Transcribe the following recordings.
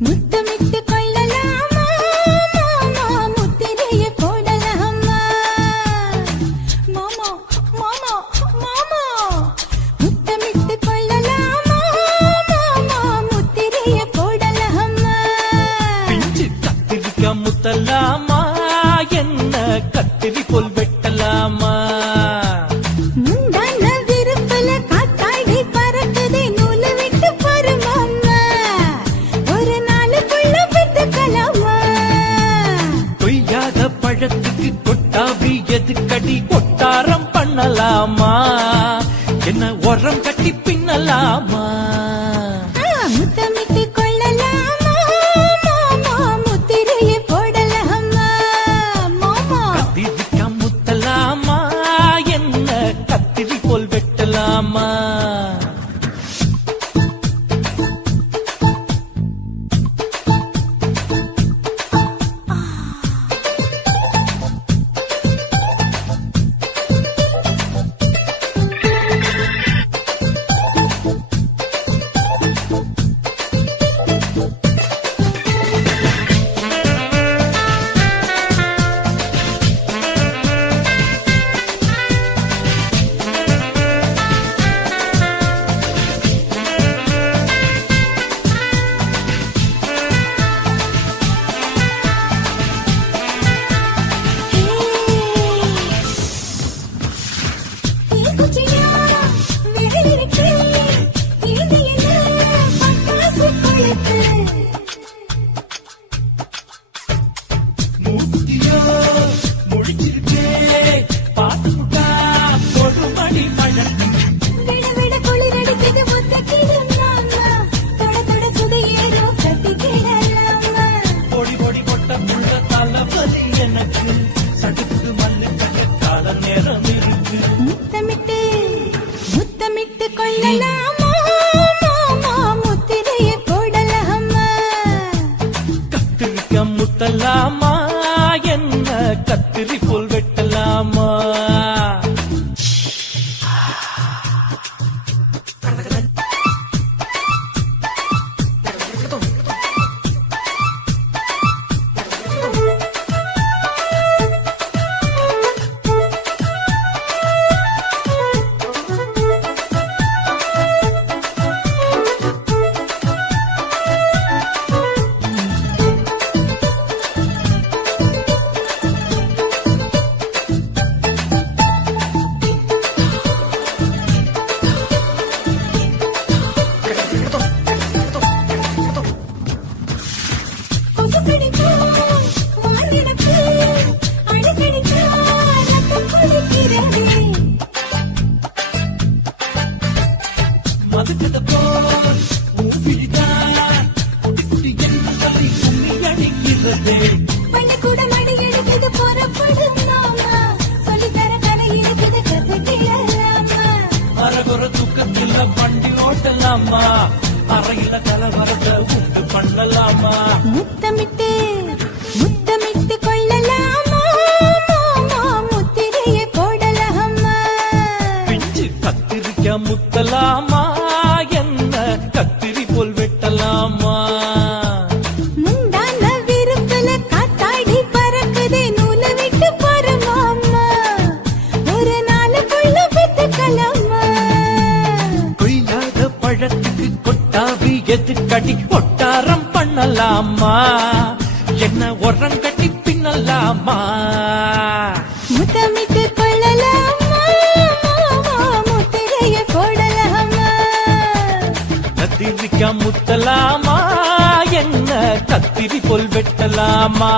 முத்தமிட்டு கொள்ளலாமா மாமா முத்திரையை போடலாமா மாமா மாமா மாமா முத்தமிட்டு கொள்ளலாமா மாமா முத்திரையை போடலாமா பிஞ்சு கத்திரிக்காய் முத்தலாமா என்ன கத்திரி போல் வெட்டலாமா முந்தான விருப்பல காத்தாடி பறக்குதே நூலை விட்டு பருமாமா ஒரு நாளுக்குள்ள பெத்துக்கலாமா கொய்யாத பழத்துக்கு கொட்டாவி எதுக்கடி கொட்டாரம் பண்ணலாமா என்ன உரம் கட்டி பின்னலாமா முத்தமிட்டு கொள்ளலாமா மாமா முத்திரையை போடலாமா மாமா கத்திரிக்காய் முத்தலாமா என்ன கத்திரி போல் வெட்டலாமா மூத்தியோ முடிச்சிருக்கே பாத்துட்டா ஒரு மணி மழை பொடி பொடி பொட்ட புள்ள தளபதி எனக்கு சடுக்கு மல்லு கட்ட கால நேரம் இருக்கு முத்தமிட்டு முத்தமிட்டு கொள்ளலாமா மாமா முத்திரையை போடலாமா கத்திரிக்காய் முத்தலாமா என்ன கத்திரி போல் வெட்டலாமா மதுக்கத போல் ஊபிடிதான் குட்டி குட்டி என்ன சொல்லி கும்மி அடிக்கிறதே பள்ளிக்கூட மடி எடுத்தது புறப்படும் மாமா சொல்லித்தர கலை இருக்குது கத்துக்கலாமா அரகுற தூக்கத்தில் வண்டி ஓட்டலாமா அறையில கலவரத்தை உண்டு பண்ணலாமா முத்தமிட்டு முத்தமிட்டு கொள்ளலாமா மாமா முத்திரையை போடலாமா பிஞ்சு கத்திரிக்காய் முத்தலாமா என்ன கத்திரி போல் வெட்டலாமா முந்தான விருப்பல காத்தாடி பறக்குதே நூலை விட்டு பருமாமா ஒரு நாளுக்குள்ள பெத்துக்கலாமா கொய்யாத பழத்துக்கு கொட்டாவி எதுக்கடி கொட்டாரம் பண்ணலாமா என்ன உரம் கட்டி பின்னலாமா முத்தமிட்டு கொள்ளலாமா மாமா முத்திரையை போடலாமா கத்திரிக்காய் முத்தலாமா என்ன கத்திரி போல் வெட்டலாமா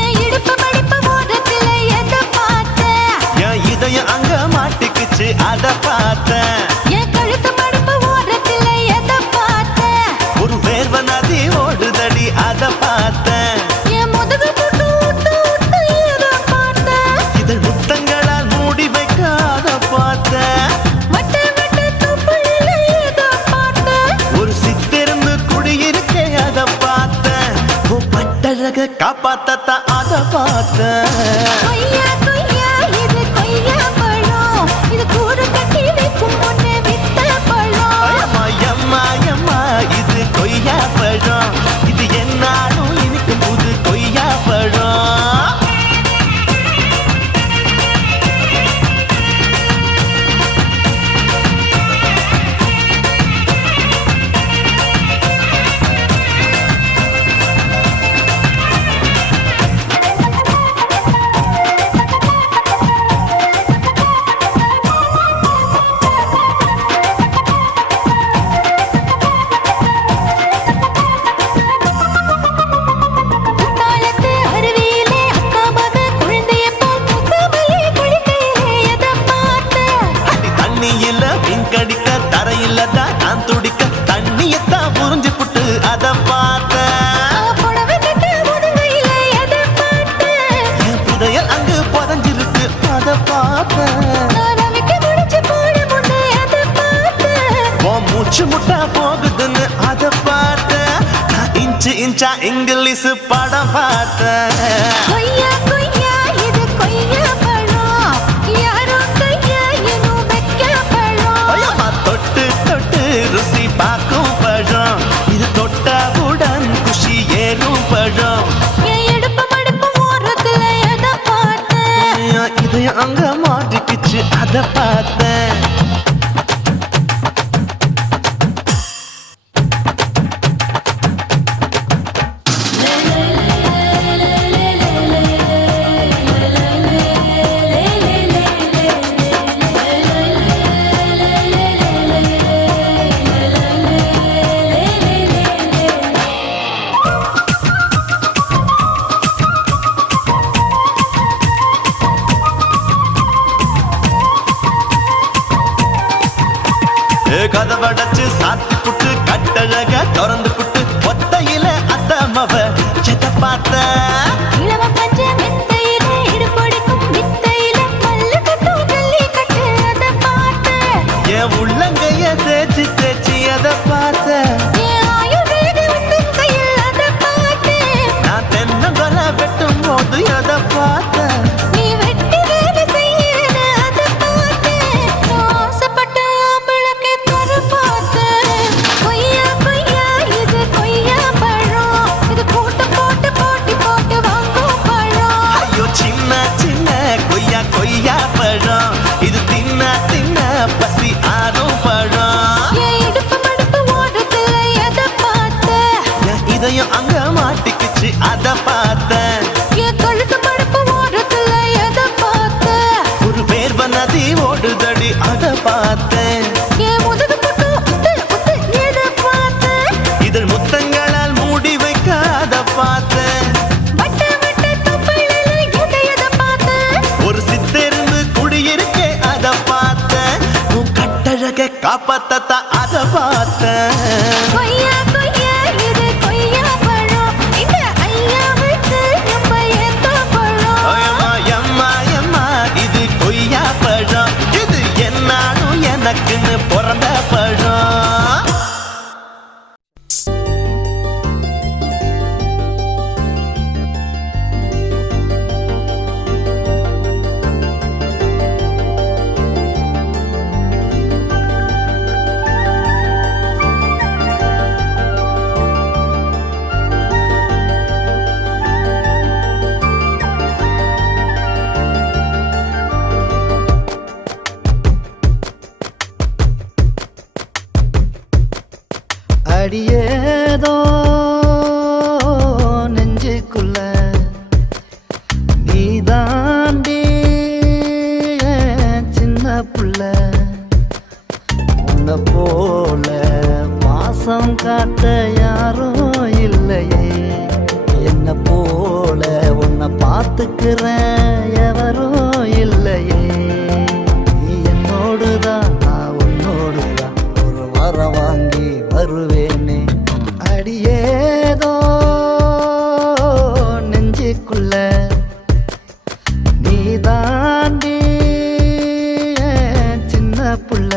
என் இடுப்பு மடிப்பு ஓரத்துல எதை பார்த்த? என் இதயம் அங்க மாட்டிக்கிச்சு அத பார்த்தேன். என் கழுத்து மடிப்பு ஓரத்துல எதை பார்த்த? ஒரு வேர்வ நதி ஓடுதடி அத பார்த்தேன். என் முதுகு போட்டு ஊத்து ஊத்து எதை பார்த்த? இதழ் முத்தங்களால் மூடி வைக்க அத பார்த்தேன். வட்ட வட்ட தொப்புளில எதை பார்த்த? ஒரு சித்திருந்து குடியிருக்கே அத பார்த்தேன். உன் பட்டழக காப்பாத்தத்தான் அத பார்த்தேன். கொய்யா கொய்யா இது கொய்யா பழம், இது கூடு கட்டி வைக்கும் முன்னே வித்த பழம். அம்மா எம்மா எம்மா இது கொய்யா பழம். இது என்னாலும் இனிக்கும் புது கொய்யா பழம். குத்தாலத்து அருவியிலே அக்கா மக குழந்தைய போல் முக்காமலே குளிக்கையிலே எதை பார்த்த? அடி தண்ணியில பிங்கடிக்க தரையில தான் நான் துடிக்க தண்ணியத்தான் புரிஞ்சு புட்டு அத பார்த்தேன். புடவை கட்ட முதுகையிலே எதை பார்த்த? என் புதையல் அங்கு புதஞ்சிருக்கு அத பார்த்தேன். நான் ரவிக்கு முடிச்சு போட முன்னே எதை பார்த்த? உன் மூச்சு முட்டா போகுதுன்னு அத பார்த்தேன். நான் இன்ச்சு இன்ச்சா இங்கிலீஷ் படம் பார்த்தேன். கொய்யா கொய்யா இது கொய்யா பழம், யாரோ கையா இன்னும் வைக்க பழம். ஐயம்மா தொட்டு தொட்டு ருசி பார்க்கும் பழம். இது தொட்டவுடன் குஷி ஏறும் பழம். என் இடுப்பு மடிப்பு ஓரத்துல எதை பார்த்த? என் இதயம் அங்க மாட்டிக்கிச்சு அத பார்த்தேன். கதவடைச்சு சாத்தி புட்டு கட்டழக திறந்து புட்டு ஒத்தையில அத்தமவ செத்த பார்த்த இளவ பஞ்ச மெத்தையில இடுபொடிக்கும் வித்தையில மல்லு கட்டும் ஜல்லி கட்டு அத பார்த்த என் உள்ளங்கைய தேய்ச்சி தேய்ச்சி அதை பார்த்த என் ஆயுர்வேத உந்தன் கையில் அத பார்த்த நான் தென்னங்கொலை வெட்டும் போது அதை பார்த்த நீ வெட்டி வேலை செய்யறது அத பார்த்த நான் ஆசைப்பட்ட ஆம்பளுக்கு தர பார்த்த கொய்யா கொய்யா இது கொய்யா பழம் இது போட்டு போட்டு போட்டி போட்டு வாங்கும் பழம் ஐயோ சின்ன சின்ன கொய்யா கொய்யா பழம் இது தின்ன தின்ன பசி ஆறும் பழம் என் இடுப்பு மடுப்பு ஓடுறதுல எதை பார்த்த என் இதயம் அங்க மாட்டிக்கிச்சு அதை பார்த்தேன் என் கழுத்து மடுப்பு ஓடுறதுல எதை பார்த்த ஒரு வேர்வ நதி ஓடுதடி அதை பார்த்தேன் என் முதுகு புட்டு உத்து உத்து எதை பார்த்த இதழ் முத்தங்களால் மூடி வைக்க அதை பார்த்தேன் வட்ட வட்ட தொப்பையில எதை பார்த்த ஒரு சித்தெருந்து குடியிருக்கே அதை பார்த்தேன் உன் கட்டழக காப்பாத்தத்தான் அதை பார்த்தேன் கொய்யா கொய்யா இது கொய்யா பழம் இந்த ஐயாவுக்கு ரொம்ப ஏத்த பழம் அம்மா எம்மா எம்மா இது கொய்யா பழம் இது என்னாலும் எனக்குன்னு பிறந்த பழம் அடியேதோ நெஞ்சுக்குள்ள நீ தாண்டி சின்ன புள்ள உன்னை போல பாசம் காட்ட யாரும் இல்லையே என்ன போல உன்னை பார்த்துக்கிற எவரும் இல்லையே நீ என்னோடுதான் நான் உன்னோடுதான் ஒரு வரம் வாங்கி வருவேனே அடியேதோ நெஞ்சுக்குள்ள நீ தாண்டி சின்ன புள்ள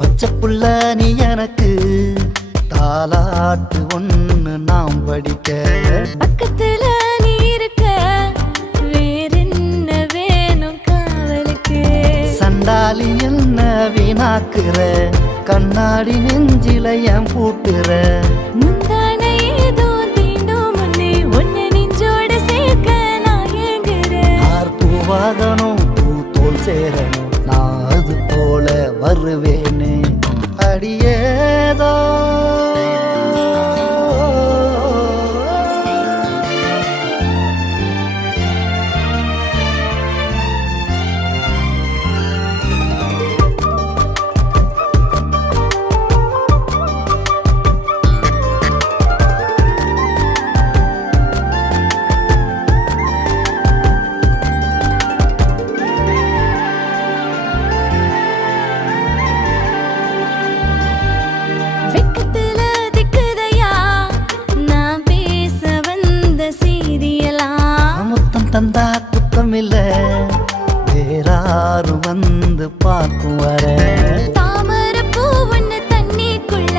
பச்சை புள்ள நீ எனக்கு தாலாட்டு ஒன்று நாம் படிக்க பக்கத்துல நீ இருக்க வேறென்ன வேணும் காவலுக்கு சண்டாலி என்ன வீணாக்குற கண்ணாடி நெஞ்சில ஏன் பூட்டுற முந்தான ஏதோ தீண்டும் முன்னே உன்னை நெஞ்சோட சேர்க்க நான் ஏங்குறேன் ஆர் பூவாகணும் பூ தோல் சேரணும் நான் அது போல வருவேனே அடியேதோ வெக்கத்துல திக்குதையா நான் பேச வந்த செய்தியெல்லாம் முத்தம் தந்தா குத்தம் இல்ல வேறாரும் வந்து பார்க்கும் வர தாமரை பூ ஒண்ணு தண்ணிக்குள்ள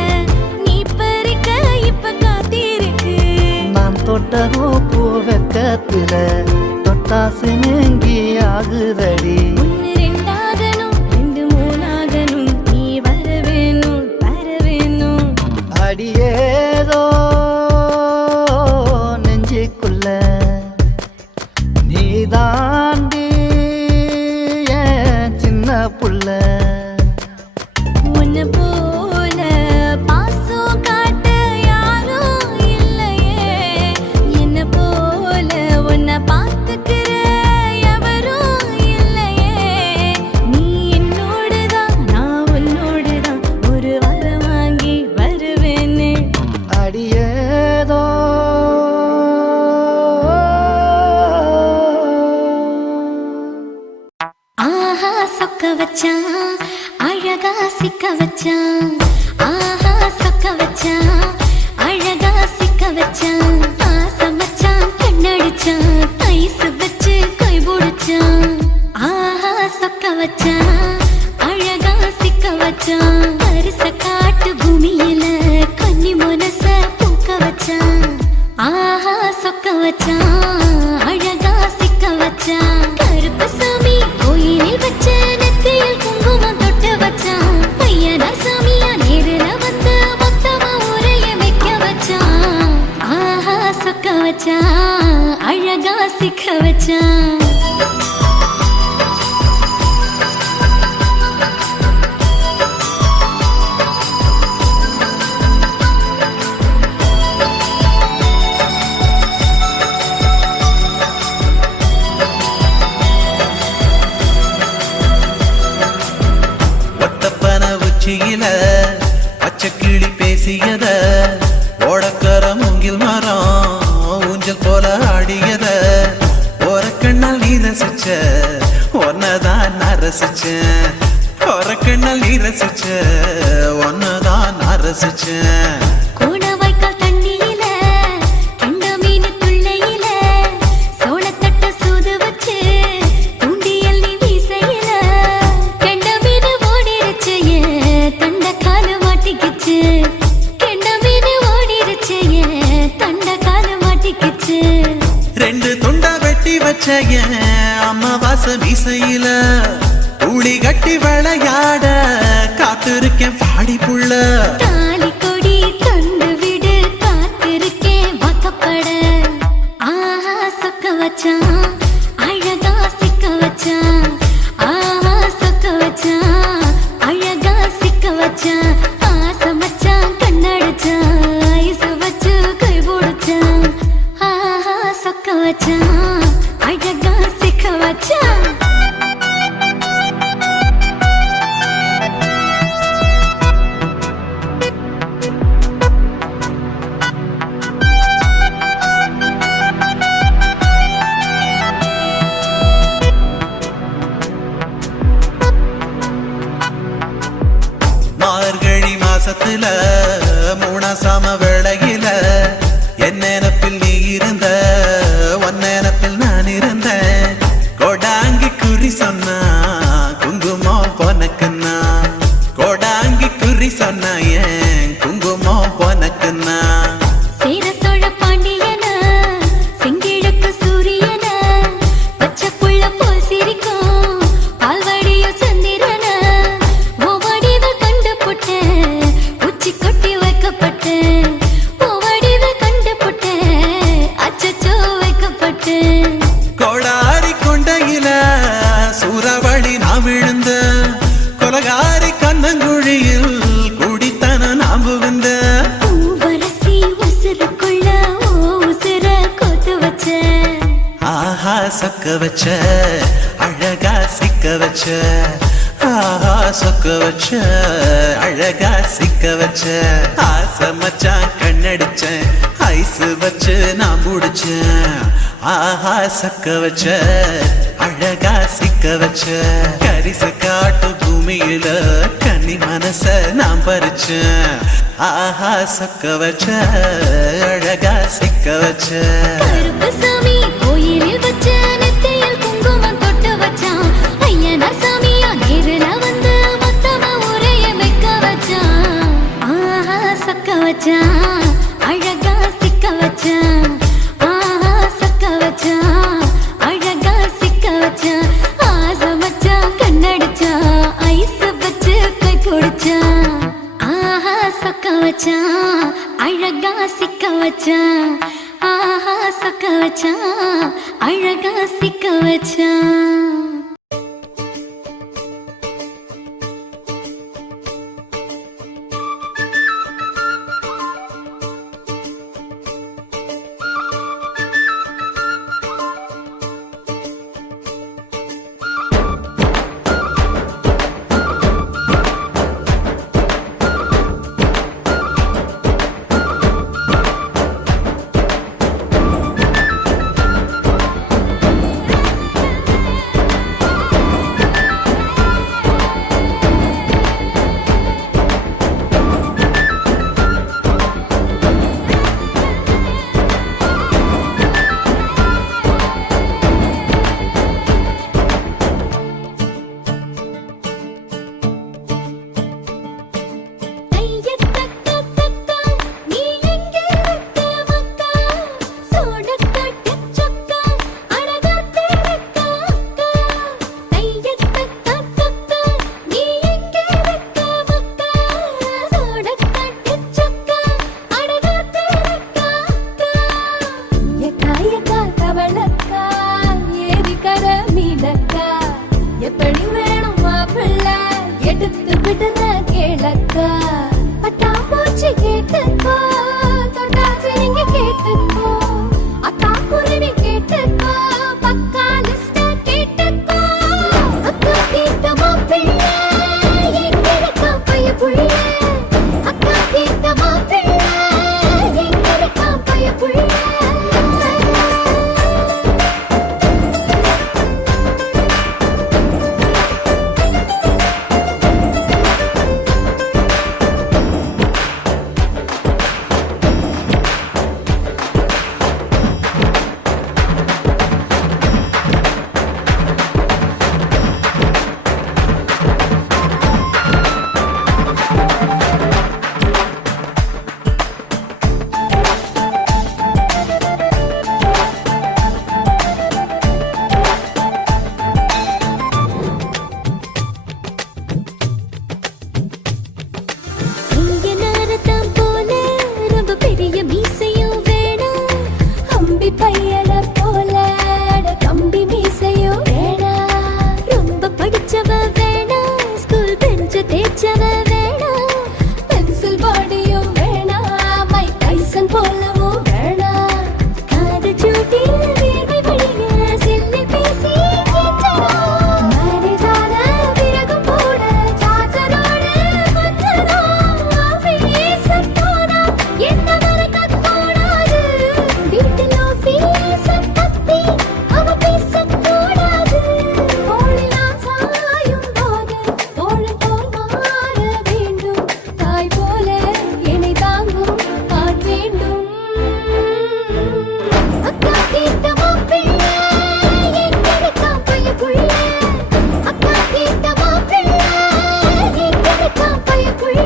நீ பறிக்க இப்ப காத்திருக்கு நான் தொட்டதோ பூ வெக்கத்தில தொட்டாசு நீங்கி ஆகுதடி ஒன்னு ரெண்டாகணும் ரெண்டு மூணாகணும் நீ வர வேணும் அடியேதோ நெஞ்சுக்குள்ள வச்சான் அழகா சிக்க வச்சான் ஆஹா சொக்க வச்சான் அழகா சிக்க வச்சான் ஆசை மச்சான் கண்ணடிச்சான் ஐஸ் வச்சு கை பிடிச்சான் ஆஹா சொக்க வச்சான் அழகா சிக்க வச்சான் அரிச காட்டு பூமியில கன்னி மனச பூக்க வச்சான் ஆஹா சொக்க வச்சான் அழகா சிக்க வச்சான் கருப்பு சாமி கோயிலில் வச்ச நெத்தியில் குங்குமம் தொட்டு வச்சான் பையனா சாமியா நேரில் வந்து மொத்தமா ஊரைய வைக்க வச்சான் ஆஹா சொக்க வச்சான் அழகா சிக்க வச்சான் பச்சை கிளி பேசியத ஓடக்கர மூங்கில் மரம் ஊஞ்சல் போல ஆடியத ஒரு கண்ணால் நீ ரசிச்ச ஒன்னதான் நான் ரசிச்சேன் ஒரு கண்ணால் நீ ரசிச்ச ஒன்னதான் நான் ரசிச்சேன் அம்மாவாச மீசையில ஊழி கட்டி விளையாட காத்திருக்கேன் பாடி புள்ள தாலி கொடி தந்து விடு காத்திருக்கேன் வாக்கப்பட ஆஹா சொக்க வச்சான் அழகா சிக்க வச்சான் ஆஹா சொக்க வச்சான் அழகா சிக்க வச்சான் ஆசை மச்சான் கண்ணடிச்சான் ஐஸ் வச்சு கை பிடிச்சான் ஆஹா சொக்க வச்சான் அழகா சிக்க வச்சான் மார்கழி மாசத்துல மூணாசாம வேளையில என் நினப்பில் நீ இருந்த உன் நினப்பில் நான் இருந்தேன் கோடாங்கி குறி சொன்னா குங்குமம் பொனக்குன்னா கோடாங்கி குறி சொன்னா ஏன் குங்குமம் பொனக்குன்னா சேர சோழ பாண்டியன செங்கிழக்கு சூரியன பச்சை புள்ள போல் சிரிக்கும் பால்வடியோ சந்திரன ஓவடிவ கண்டு புட்ட உச்சி கொட்டி வைக்கப்பட்டு ஓவடிவ கண்டு புட்ட அச்சச்சோ வைக்கப்பட்டு கோடாரி கொண்டையில சூறாவளி நான் விழுந்த கொலகாரி கண்ணங்குழியில் குடித்தன நாம் புகுந்த பூவரசி உசுருக்குள்ள ஓ உசுர கோத்து வச்ச ஆஹா சொக்க வச்ச அழகா சிக்க வச்ச ஆஹா சொக்க வச்ச அழகா சிக்க வச்ச ஆசை மச்சான் கண்ணடிச்சேன் ஐஸ் வச்சு நான் முடிச்சேன் ஆஹா சொக்க வச்ச அழகா சிக்க வச்ச கரிச காட்டு பூமியில கன்னி மனச நான் பறிச்சேன் ஆஹா சொக்க வச்ச அழகா சிக்க வச்ச கருப்பு சாமி கோயிலில் வச்ச நெத்தியில் குங்குமம் தொட்டு வச்சான் ஐயனா சாமியா நேரில் வந்து மொத்தமா ஊரைய வைக்க வச்சான் ஆஹா சொக்க வச்சான் அழகா சிக்க வச்சான் ஆஹா சொக்க வச்சான் அழகா சிக்க வச்சான் ஆசை மச்சான் கண்ணடிச்சான் ஐஸ் வச்சு கை பிடிச்சான் ஆஹா சொக்க வச்சான் அழகா சிக்க வச்சான் ஆஹா சொக்க வச்சான் அழகா சிக்க வச்சான் கேட்டுக்கோ பட்டாம்பூச்சி கேட்டுக்கோ தொட்டாச்சு நீங்க கேட்டுக்கோ அக்கா குருவி கேட்டுக்கோ பக்கா லிஸ்ட கேட்டுக்கோ அக்கா கேட்ட மாப்பிள்ளை எங்க இருக்கா பைய புள்ள அக்கா கேட்ட மாப்பிள்ளை எங்க இருக்கா பைய புள்ள இங்க நரத்தம் போல ரொம்ப பெரிய மீசையும் வேணாம் அம்பி பையல போல கம்பி மீசையும் வேணாம் ரொம்ப படிச்சவ வேணாம் ஸ்கூல் பெஞ்ச தேய்ச்சவ வேணாம் பென்சில் பாடியும் வேணாம் மைக் டைசன் போலவும் வேணாம் காது ஜூட்டில் வேர்வை வழிய செல்லி பேசி கேட்டலாம் மேரேஜான பிறகு போட சாச்சரோடு கொஞ்சம் ஆஃபீஸ் போனா என்ன மறக்கக்கூடாது வீட்டில் ஆஃபீஸ் பத்தி அவ பேசக்கூடாது தோளிலாம் சாயும் போது தோழன் போல் மாற வேண்டும் தாய் போல என்னை தாங்கும் ஆண் வேண்டும் அக்கா கேட்ட மாப்பிள்ளை எங்க இருக்கா பைய புள்ள அக்கா கேட்ட மாப்பிள்ளை எங்க இருக்கா பைய புள்ள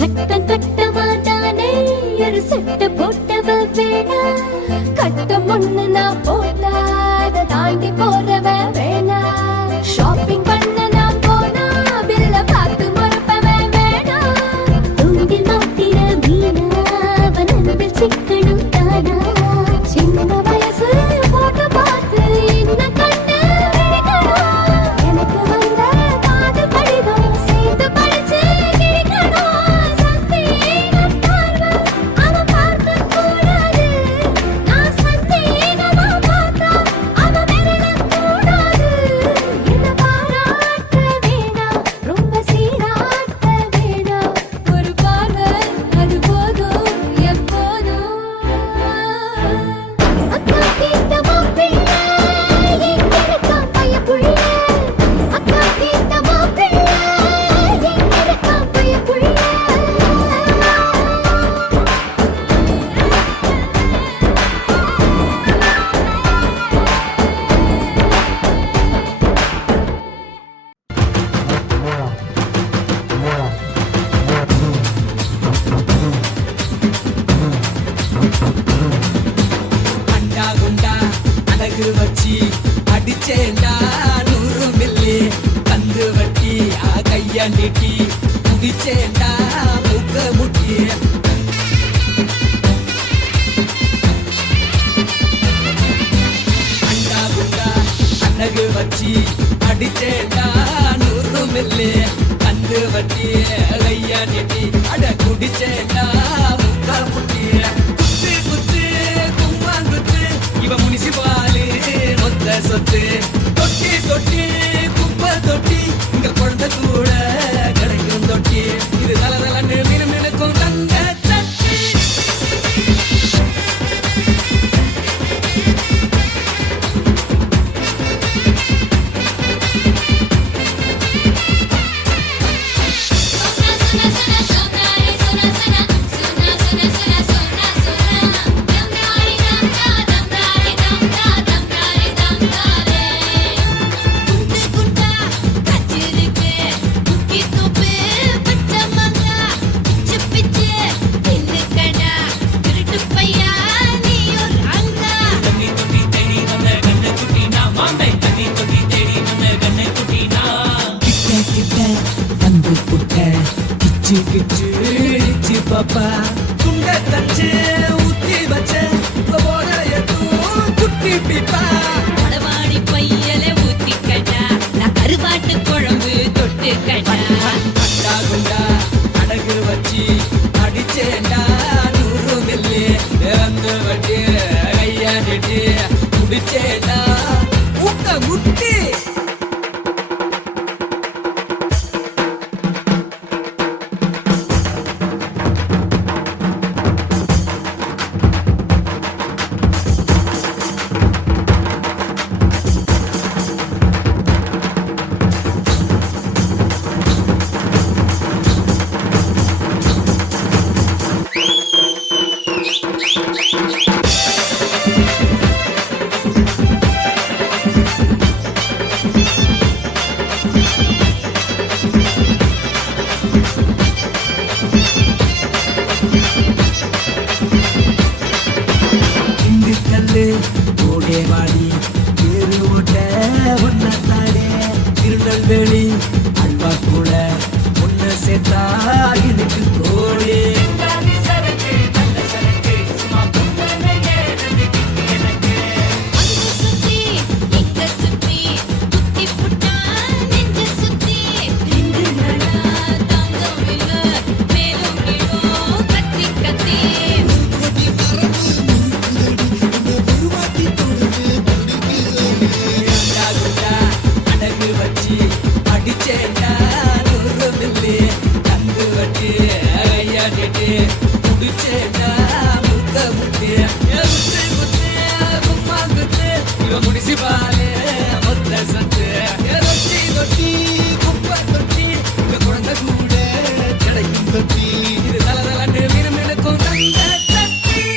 கட்டம் கட்டமாதானே ஒரு சட்டை போட்டவ வேணா கட்டம் ஒண்ணு நான் போட்டா அதை தாண்டி போறவ வேணா ஷாப்பிங் பண்ண நான் போனா பில்ல பார்த்து மறுப்பவ வேணா தூண்டில் மாட்டின மீனா அவன் அன்பில் சிக்கணும் தானா சின்ன வயசு போட்டு பார்த்து என்ன கண்டு விழிக்கணும் எனக்கு வந்த காதல் கடிதம் சேர்த்து படிச்சு கிழிக்கணும் சந்தேக பார்வை அவன் பார்க்க கூடாது நான் சந்தேகமா பார்த்தா அவன் மெரளக் கூடாது என்ன பாராட்ட வேணாம் ரொம்ப சீராட்ட வேணாம் ஒரு பார்வை அது போதும் எப்போதும் அக்கா கேட்ட மாப்பிள்ளை எங்க இருக்கா பைய புள்ள அக்கா கேட்ட மாப்பிள்ளை எங்க இருக்கா பைய புள்ள அண்டா குண்டா அழகு வச்சி அடிச்சேண்டா 100 மில்லி கந்து வட்டி கைய நீட்டி குடிச்சேண்டா முக்க முட்டி அண்டா குண்டா அழகு வச்சி அடிச்சேண்டா 100 மில்லி கந்து வட்டி கைய நீட்டி அட குடிச்சேண்டா முக்க முட்டி குத்து குத்து கும்மாங்குத்து இவ முனிசிபாலு மொத்த சொத்து தொட்டி தொட்டி குப்பை தொட்டி இங்க குழந்தை கூட கிடைக்கும் தொட்டி இது தல தலன்னு மினுமினுக்கும் தங்க சட்டி சுன சுன பாப்பா துண்ட தச்சு ஊத்தி வச்ச குட்டி பீப்பா மடவாடி பையல ஊத்திக்கடா நான் கருவாட்டு குழம்பு தொட்டுக்கடா அண்டா குண்டா அடகு வச்சு அடிச்சேண்டா 100 மில்லி அந்த வட்டி கையாடிட்டு குடிச்சேண்டா ஊக்க முட்டி கல்லு கோடேவாடி ஏறு ஓட்ட ஒன்னத்தாடே திருநெல்வேலி அல்வா கூட ஒன்னு சேர்த்தா எனக்கு கோடி சுத்தி இக்க சுத்தி குத்தி புட்டா நெஞ்ச சுத்தி ரெண்டு நாளா தாங்கவில்ல மேலும் கீழும் கத்தி கத்தி அடகு வச்சு அடிச்சேண்டா 100 மில்லி தந்து வட்டி ஐயாடிட்டு குடிச்சேண்டா முக்க முட்டி குத்து குத்து கும்மா குத்து இவன் முனிசிபாலே மொத்த சத்து ரொட்டி ரொட்டி குப்பை தொட்டி இவ குழந்தை கூட கிடைக்கும் தொட்டி இது தல தலன்னு மீனும் எனக்கும் தங்க தட்டி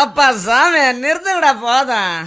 அப்பா சாமி நிறுத்துங்கடா போதும்.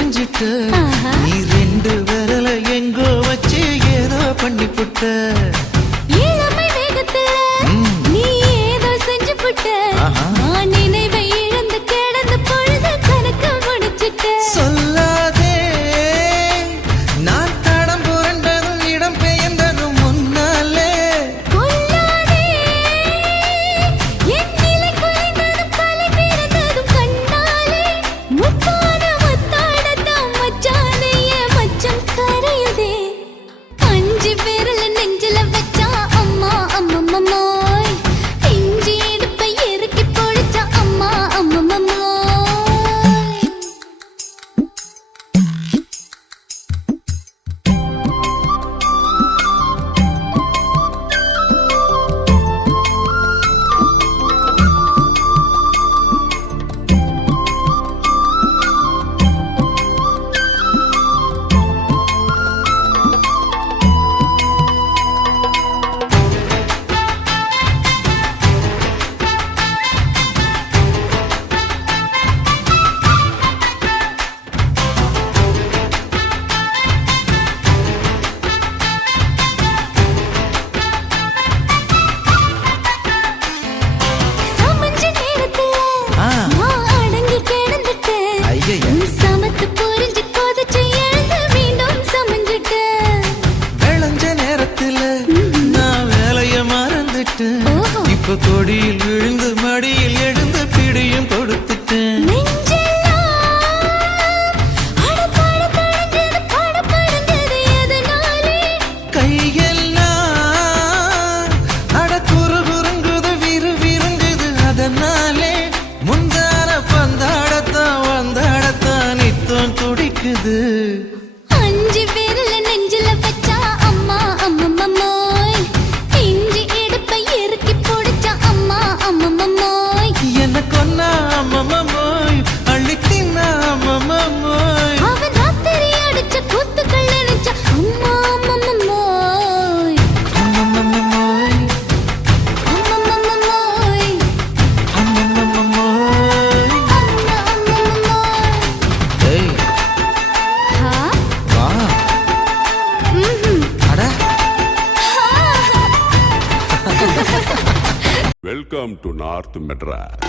நீ 2 விரல எங்கோ வச்சு ஏதோ பண்ணி புட்ட இளமை வேகத்துல நீ ஏதோ செஞ்சு புட்ட நான் நினைவை இழந்து கிடந்து பொழுது கணக்கு முடிச்சிட்ட சொல்லாதே நான் தடம் புரண்டதும் இடம் பெயர்ந்ததும் முன்னாலே கொல்லாதே என் நிலை குறைந்ததும் பல பிறந்ததும் இப்ப கொடியில் விழுந்து மடியில் எழுந்து பிடியும் கொடுத்துட்டேன். கையெல்லாம் அட குறுகுறுங்குது விறுவிறுங்குது அதனாலே முந்தார பந்தாடத்தான் வந்தாடத்தான் நித்தம் துடிக்குது. அஞ்சு பேர்ல நெஞ்சில வச்சா அம்மா அம்மம்மோய், இஞ்சி எடுப்பை இறுக்கி போடுச்சா அம்மா அம்மம்மோய், என்ன கொன்னா அம்மம்மோய் அள்ளி தின்னா அம்மம்மோய், அவன் ராத்திரி அடிச்ச கூத்துக்கள் நினைச்சா அம்மா அம்மம்மோய், அம்மம்மோய் அம்மம்மோய், அம்மம்மோய். அம்மம்மோய். ஏய் ஹா? வா ம்ஹும். அட Welcome to North Madras.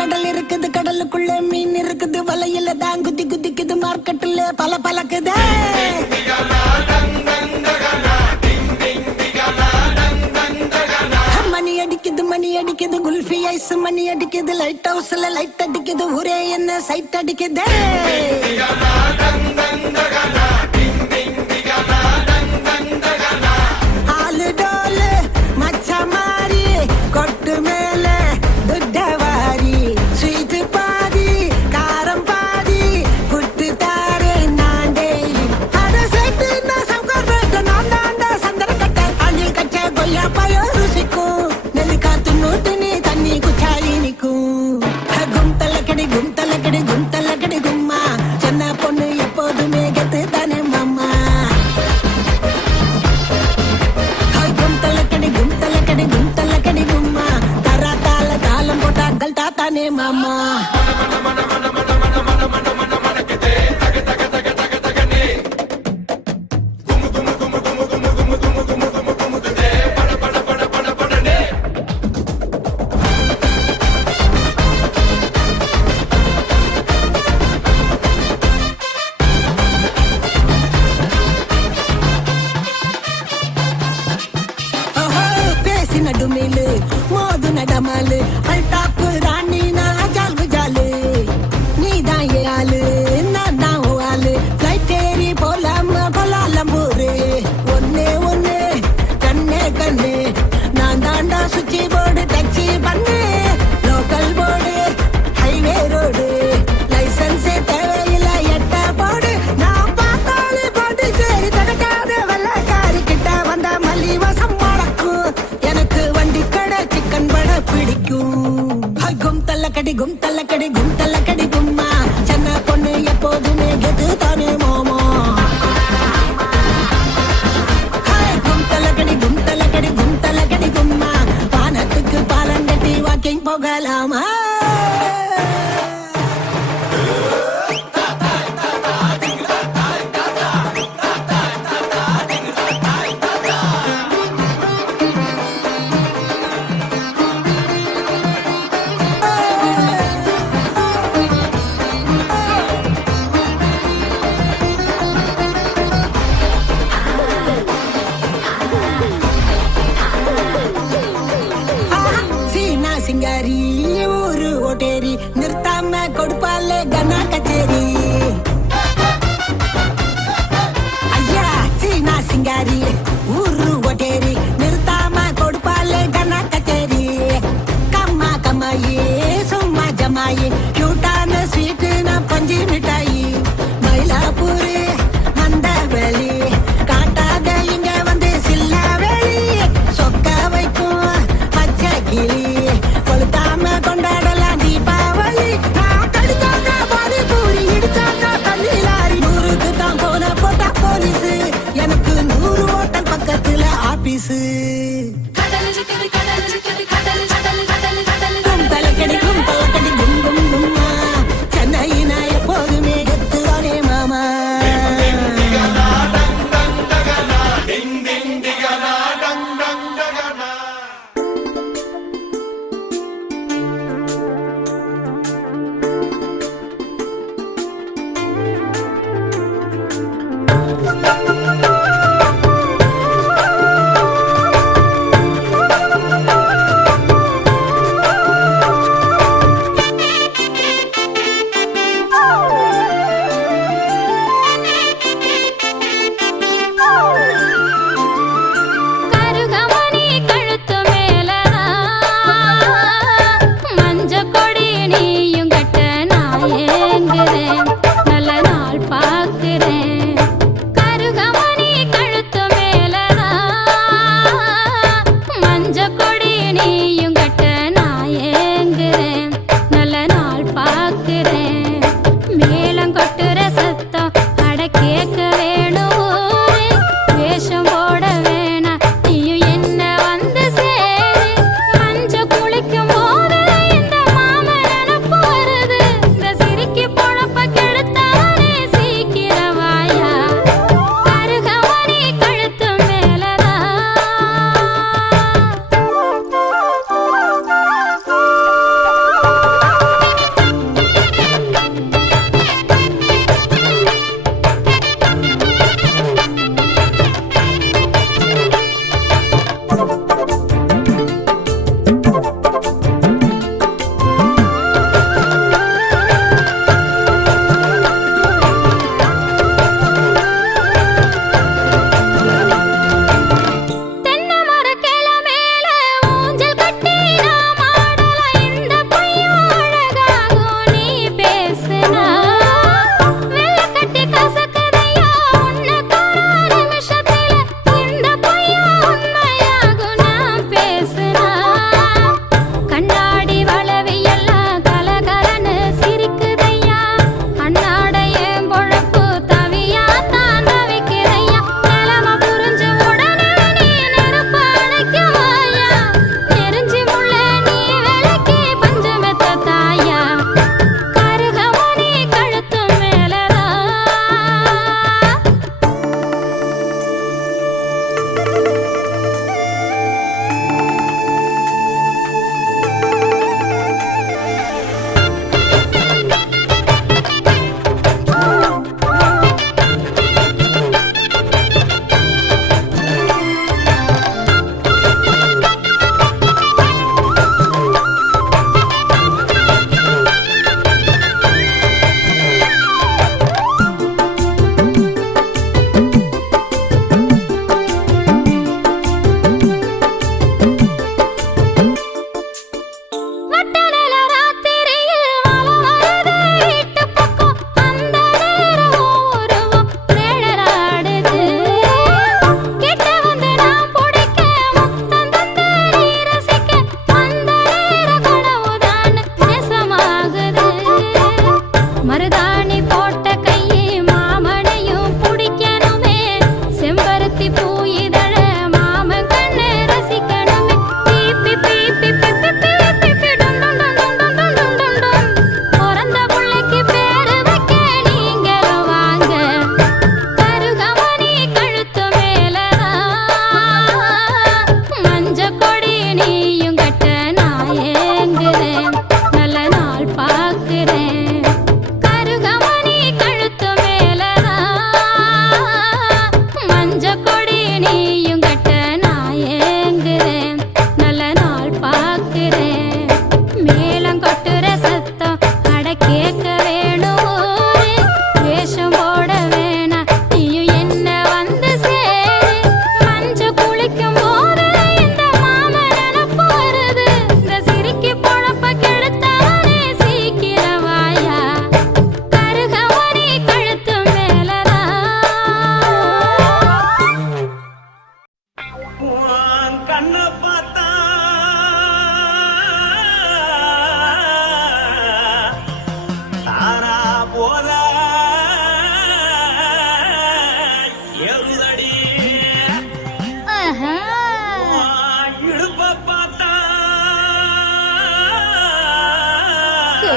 கடல் இருக்குது கடலுக்குள்ள மீன் இருக்குது வலையில தான் குதி குதிக்குது மார்க்கெட்டுல பல பலக்குது. மணி அடிக்குது குல்ஃபி ஐஸ் மணி அடிக்குது லைட் ஹவுஸ்ல லைட் அடிக்குது ஒரே என்ன சைட் அடிக்குது. ஆளு டோலு மச்ச மாறி கொட்டு மேல துட்டவாரி ஸ்வீட் பாதி காரம் பாதி புட்டு தாரே நான் டெய்லி அட சேர்த்து நான் சவுக்கர் நான் தாண்டா சந்தன கட்ட அணில் கச்ச கொய்யா பாயோ ருசிக்கும் நெல்லு காத்து நூத்துனி தண்ணி குச்சாலி நிக்கும். கும்தல கடி கும்மா சின்ன பொண்ணு எப்போதுமே கெத்து தானே மாமா. கும்தல கடி கும்மா தரா தாள தாளம் போட்டா கல்டா தானே மாமா. பேசி நடுமேலு மோது நடமாலு அல்டாப்பு ராணி நான் ஜால் ஜாலு நீ தான் ஏழு நான் தான் ஆளு ஃபிளைட் ஏறி போலாம கொலாலம்பூரு ஒன்னே ஒன்னு கண்ணே கண்ணு நான் தாண்டா சுச்சி போர்டு டச்சி பண்ணு லோக்கல் போர்டு ஹைவே ரோடு லைசன்ஸே தேவையில்லை எட்ட போடு நான் பார்த்தாலே போட்டு சரி தடுக்காத வெள்ளக்காரி கிட்ட வந்த மல்லிவாசம் மடக்கும் எனக்கு வண்டி கடை சிக்கன் பட பிடிக்கும். கும்தல்ல கடி கும்மா சின்ன பொண்ணு எப்போதுமே கெத்து தானே மாமா. கும்தல்ல கடி கும்மா பானத்துக்கு பாலங்கட்டி வாக்கிங் போகலாமா. சீனா சிங்காரி ஊரு ஓட்டேரி நிறுத்தாம கொடுப்பாலே கனா கச்சேரி. ஐயா சீனா சிங்காரி ஊரு ஓட்டேரி நிறுத்தாம கொடுப்பாலே கனா கச்சேரி. கம்மா கம்மாயி சும்மா ஜமாயி கியூட்டான ஸ்வீட்டுனா பஞ்சு மிட்டாயி மயிலாப்பூரு மந்தவெளி காட்டாத இங்க வந்து சில்லா வெளி சொக்க வைக்கும் பச்சை கிளி கொளுத்தாம கொண்டாடலாம் தீபாவளி. நான் கடிச்சாங்க பாதி பூரி இடிச்சாங்க தண்ணிலாரி நூறுக்கு தான் போன போட்டா போலீஸு எனக்கு 100 ஹோட்டல் பக்கத்துல ஆபீஸு. கும்தலக்கடி கும் கும் கும்மா சென்னை நான் எப்போதுமே கெத்துதானே மாமா.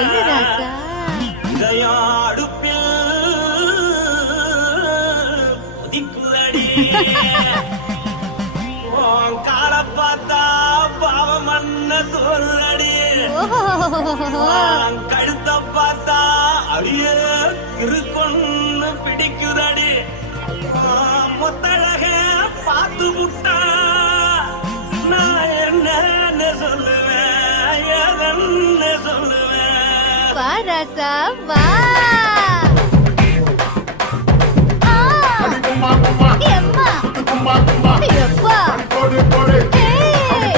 சொல்லு ராசா. இதயாடுப்பில் உதிக்குதடி உன் கால பார்த்தா பாவம் மண்ண தோறுதடி உன் கழுத்த பார்த்தா அடியே இருக்குன்னு பிடிக்குதடி மொத்தழக பார்த்து புட்டா நான் என்ன சொல்லுவேன் எதன்னு சொல்லுவேன். வா ராசா வா. ஆ. எம்மா. எப்பா. ஏய்.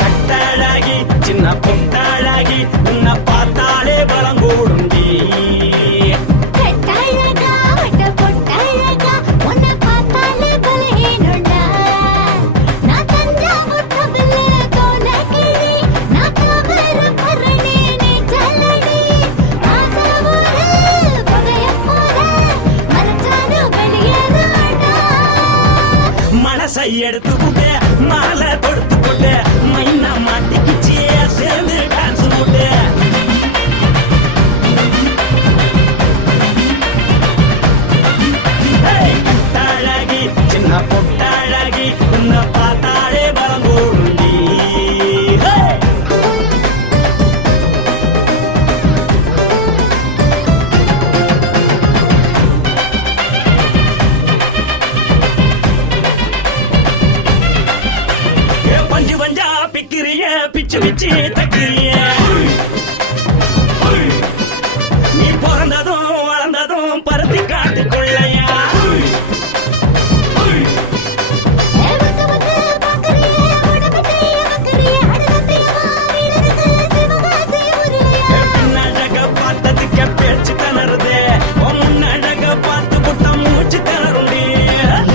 கட்டழகி சின்ன பொட்டழகி உன்னை பார்த்தாலே பலம் கூடுண்டி. கட்டழகா, வட்ட பொட்டழகா, உன்னை பார்த்தாலே பலஹீனம்டா. நான் தஞ்சாவூர் கவிழ கோலக்கிளி, நான் கவர பரணி நீ ஜல்லடி. ஆசையோடு புகையப் போல, மறைச்சாலும் வெளியேறாடா. மனசை எடுத்து புட்டு மாலை கொடுத்து புட்டு மைனா மாட்டிக்கிச்சு சேர்ந்து டான்ஸ் போட்டு. கட்டழகி சின்ன பொட்டழகி உன்னை பார்த்தாலே பலம் கூடுண்டி. பஞ்சு பஞ்சா பிக்கிறிய பிச்சு பிச்சு தக்கிறிய. நீ பிறந்ததும் வளர்ந்ததும் பருத்தி காட்டுக்குள்ளையா. வந்து வந்து பார்க்கறியே, உடம்பத்தையே வைக்கறியே, அடுத்தத்தையவா வீரருக்கு சிவகாசி உருளையா. பின்னழக பார்த்ததுக்கு பேச்சு திணறுது உன் முன்னழக பார்த்து புட்ட மூச்சு திணறுண்டி.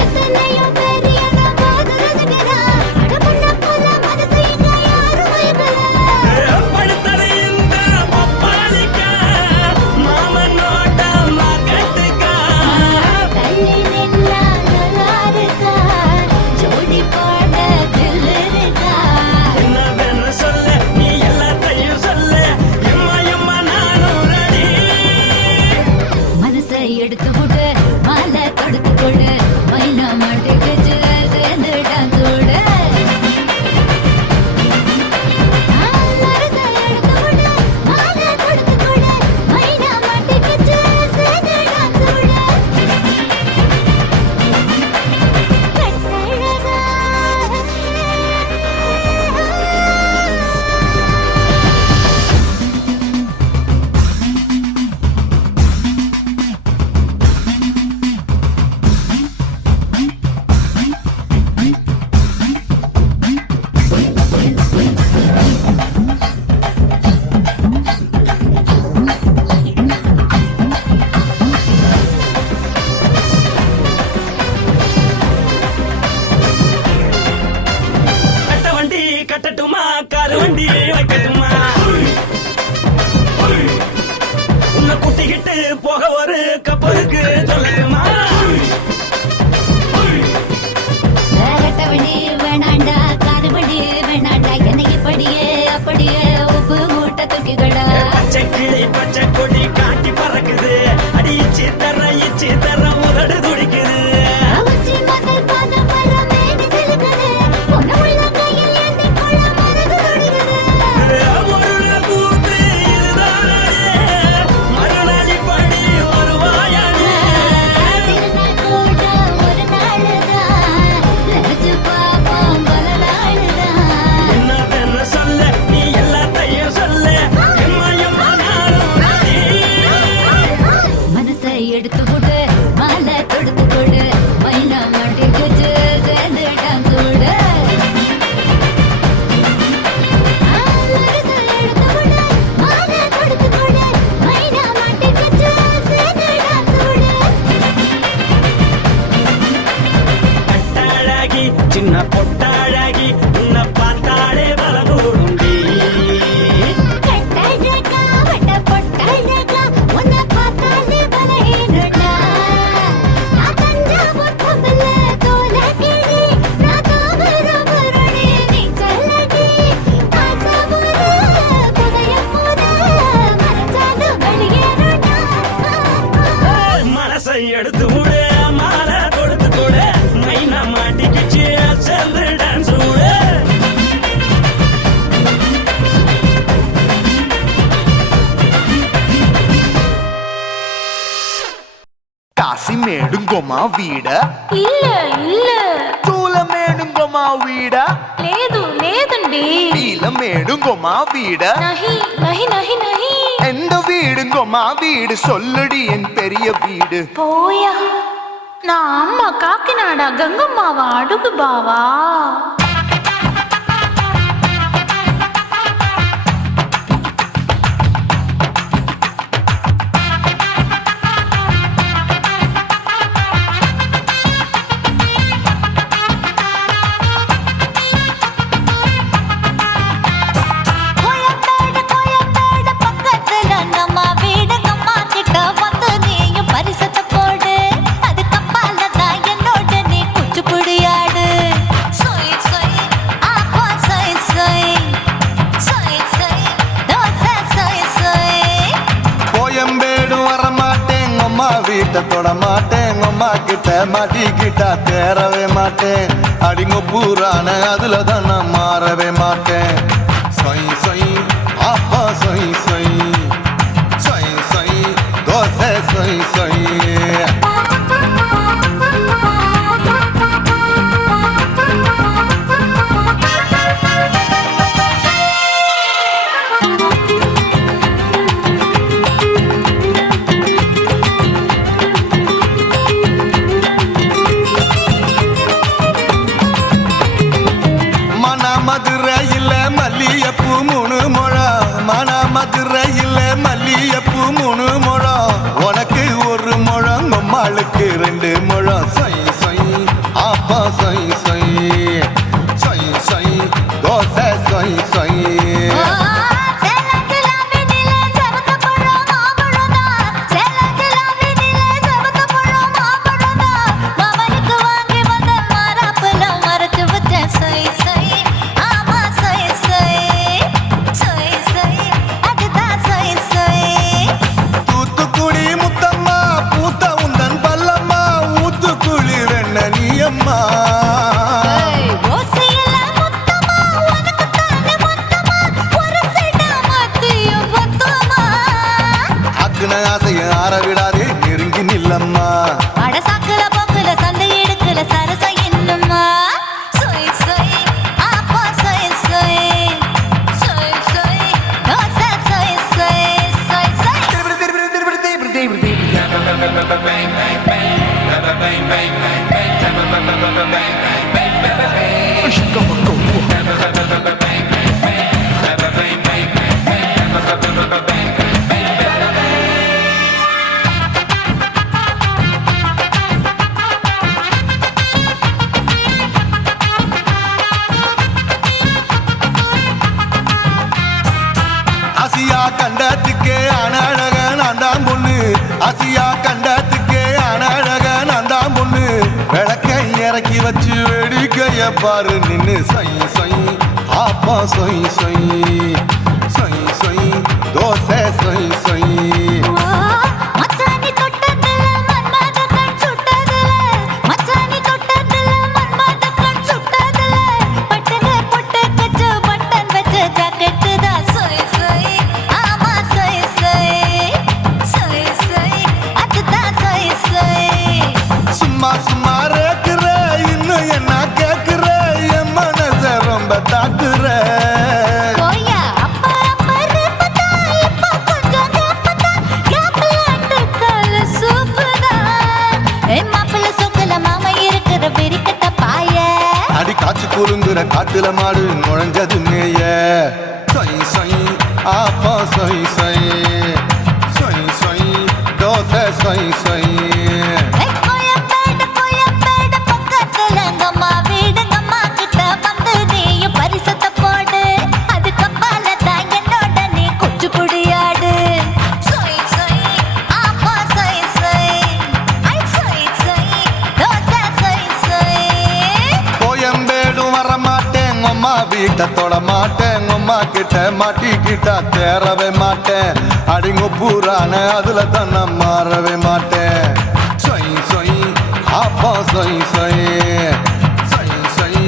எத்தனையோ பேர் என்ன போது ரசிக்கிறா, அட பொண்ண போல மனசை இங்க யாரும் மயக்கல. படு కాసిమేడుంగొమా వీడ இல்ல இல்ல చూలమేడుంగొమా వీడ లేదు లేదండి నీలమేడుంగొమా వీడ நஹி நஹி நஹி நஹி எந்த வீடுங்கொமா வீடு சொல்லுடி என் பெரிய வீடு போயா நான் அம்மா காக்கிநாடா கங்கம்மாவா அடுகு பாவா வீட்டை தொட மாட்டேன் அம்மா கிட்ட மாட்டிக்கிட்டா தேரவே மாட்டேன் அடிங்க பூரான அதுல தான் நான் மாறவே மாட்டேன் சொய் சொய் அப்பா சொய் சொய் சொய் சொய் தோசை சொய் சொய் மதுரையில் மல்லியப்பூ 3 முழம் மன மதுரையில் மல்லியப்பூ 3 முழம் உனக்கு 1 முழம் அம்மாளுக்கு 2 முழம் சொய் சொய் அப்பா சொய் சொய் சொய் சொய் தோசை சொய் சொய் ஆரவிடாதே நெருங்கி நில்லம்மா அட சாக்குல போக்குல சந்தை எடுக்கல சரச என்னம்மா சொய் சொய் அப்பா சொய் சொய் சொய் சொய் தோசை சொய் சொய் சொய் சொய் ஆசியா கண்டத்துக்கே அனழக நான் தான் பொண்ணு ஆசியா கண்டத்துக்கே அனழக நான் தான் பொண்ணு விளக்கை இறக்கி வச்சு வேடிக்கைய பாரு நின்னு சொய் சொய் ஆப்பா சொய் சொய் சொய் சொய் தோசை சொய் சொய் மச்சானி தொட்டதுல மன்மத கண் சுட்டதுல மச்சானி தொட்டதுல மன்மத கண் சுட்டதுல பட்டன பொட்டு கச்சு பட்டன் வச்ச ஜாக்கெட் தான் சொய் சொய் ஆமா சொய் சொய் சொய் சொய் அதுதான் சொய் சொய் சும்மா சும்மா ரேக்குற இன்னும் என்ன கேக்குற என் மனச ரொம்ப தாக்குற போயா அப்பா அப்பா ரப்பதா இப்ப கொஞ்சம் கேப்பதா கேப்பல அண்டக்கால சூப்பரா ஏ மாப்பிள்ள சொக்கல மாமா இருக்கிற பெரிக்கட்ட பாய அடி காய்ச்சி கூறுங்குற காட்டுல மாடு நுழைஞ்சது மேய சொய் சொய் ஆப்பா சொய் சொய் சொய் சொய் தோசை சொய் சொய் கோயம்பேடு பக்கத்துல எங்கம்மா வீடு அம்மா கிட்ட வந்து நீயும் பரிசத்தை போடு அதுக்கப்பால தான் என்னோட நீ குச்சி புடியாடு சொய் சொய் ஆப்பா சொய் சொய் ஐ சொய் சொய் தோசை சொய் சொய் கோயம்பேடும் வர மாட்டேன் அம்மா வீட்டை தொட மாட்டேன் அம்மா கிட்ட மாட்டிக்கிட்டா தேரவே மாட்டேன் அடிங்க பூரான அதுல தான் நான் மாறவே மாட்டேன் சொய் சொய் ஆப்பா சொய் சொய் சொய் சொய்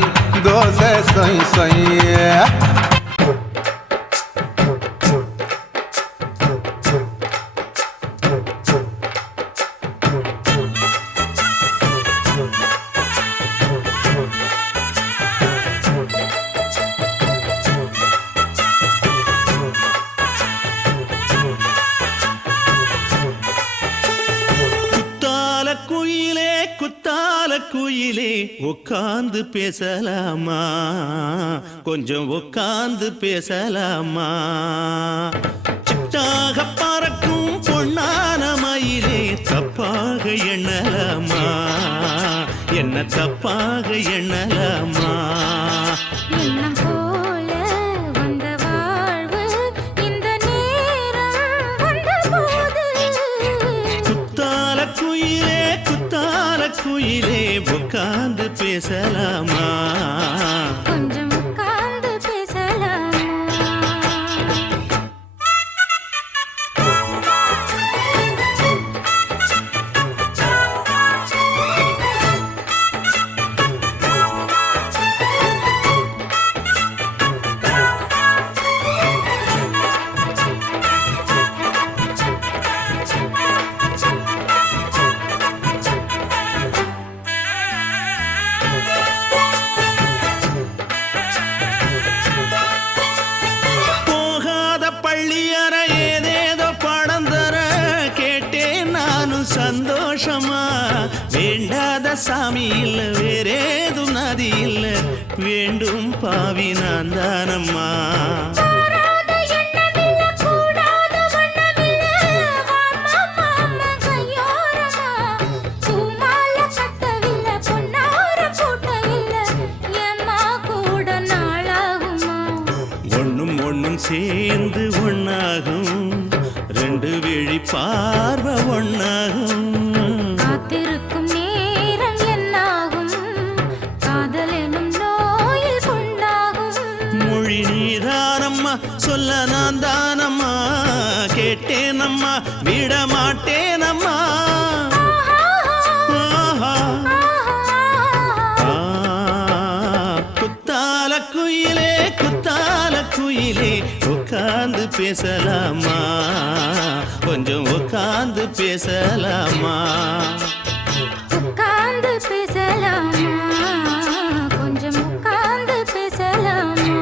தோசை சொய் சொய் குயிலே உட்கார்ந்து பேசலாமா கொஞ்சம் உட்கார்ந்து பேசலாமா சிட்டாக பறக்கும் பொன்னான மயிலே தப்பாக எண்ணலாமா என்ன தப்பாக எண்ணலாமா எண்ணம் போல வந்த வாழ்வு இந்த நேரம் வந்தபோது குத்தால குயிலே உட்கார்ந்து பேசலாமா கொஞ்சம் உட்கார்ந்து பேசலாமா போகாத பள்ளியற ஏதேதோ படம் தர கேட்டேன் நானும் சந்தோஷமா வேண்டாத சாமி இல்ல வேறேதும் நதி இல்ல வேண்டும் பாவி நான் தானம்மா கூடாத எண்ணமில்ல கூடாத வண்ணமில்ல வாமா மாமா கையோரமா பூமால கட்டவில்லை பொன்னார கூட்டவில்லை ஏம்மா கூட நாளாகுமா ஒண்ணும் சேர்ந்து ஒண்ணாகும் ரெண்டு விழி பார்வை ஒண்ணாகும் காத்திருக்கும் நேரம் என்னாகும் காதல் எனும் நோயில் கொண்டாகும் மொழி நீதானம்மா சொல்ல நான் தானம்மா கேட்டேனம்மா விட மாட்டேனம்மா ஆஹா. குத்தால குயிலே உட்கார்ந்து பேசலாமா கொஞ்சம் உட்கார்ந்து பேசலாமா உட்கார்ந்து பேசலாமா கொஞ்சம் உட்கார்ந்து பேசலாமா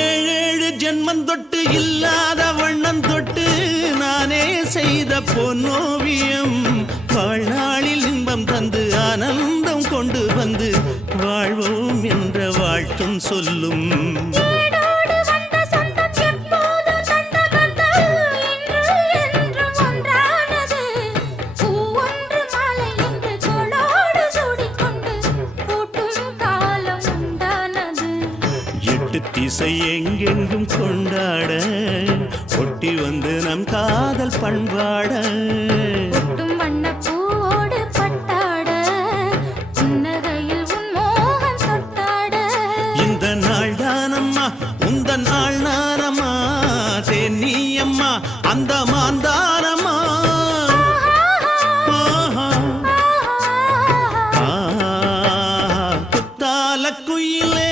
ஏழேழு ஜென்மம் தொட்டு இல்லாத வண்ணம் தொட்டு நானே செய்த பொன்னோவியம் வாழ்நாளில் இன்பம் தந்து ஆனந்தம் கொண்டு வந்து வாழ்வோம் என்ற வாழ்த்தும் சொல்லும் ஏடோடு வந்த சொந்தம் எப்போதும் தந்த பந்தம் இன்று என்றும் ஒன்றானது பூ ஒன்று மாலை என்று தோளோடு சூடிக்கொண்டு பூட்டும் காலம் உண்டானது எட்டு திசை எங்கெங்கும் கொண்டாட ஒட்டி வந்து நம் காதல் பண்பாட ஒட்டும் வண்ணப் பூவோடு பட்டாட புன்னகையில் உன் மோகம் தொட்டாட இந்த நாள் தானம்மா உந்த நாள் நானம்மா தென்னியம்மா அந்த மாந்தானம்மா ஆஹா. குத்தால குயிலே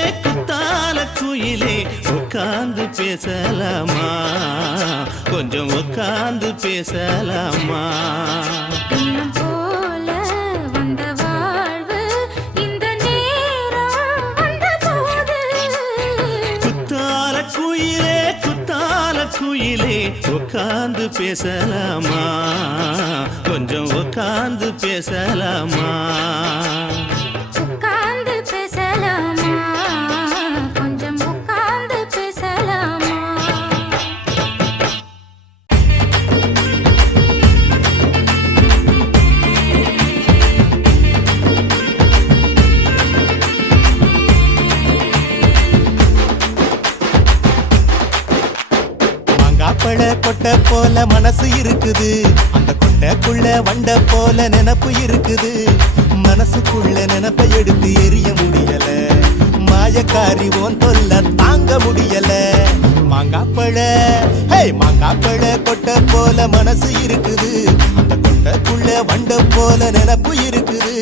உட்கார்ந்து பேசலாமா கொஞ்சம் உட்கார்ந்து பேசலாமா எண்ணம் போல வந்த வாழ்வு இந்த நேரம் வந்தபோது குத்தால குயிலே உட்கார்ந்து பேசலாமா கொஞ்சம் உட்கார்ந்து பேசலாமா உட்கார்ந்து பேசலாமா கொஞ்சம் உட்கார்ந்து பேசலாமா மாங்காப்பழ கொட்டை போல மனசு இருக்குது அந்த கொட்டைக்குள்ள வண்ட போல நினப்பு இருக்குது மனசுக்குள்ள நினப்பை எடுத்து எரிய முடியல மாயக்காரி ஓன் தொல்ல தாங்க முடியல மாங்காப்பழ மாங்காப்பழ கொட்டை போல மனசு இருக்குது அந்த கொட்டைக்குள்ள வண்ட போல நினப்பு இருக்குது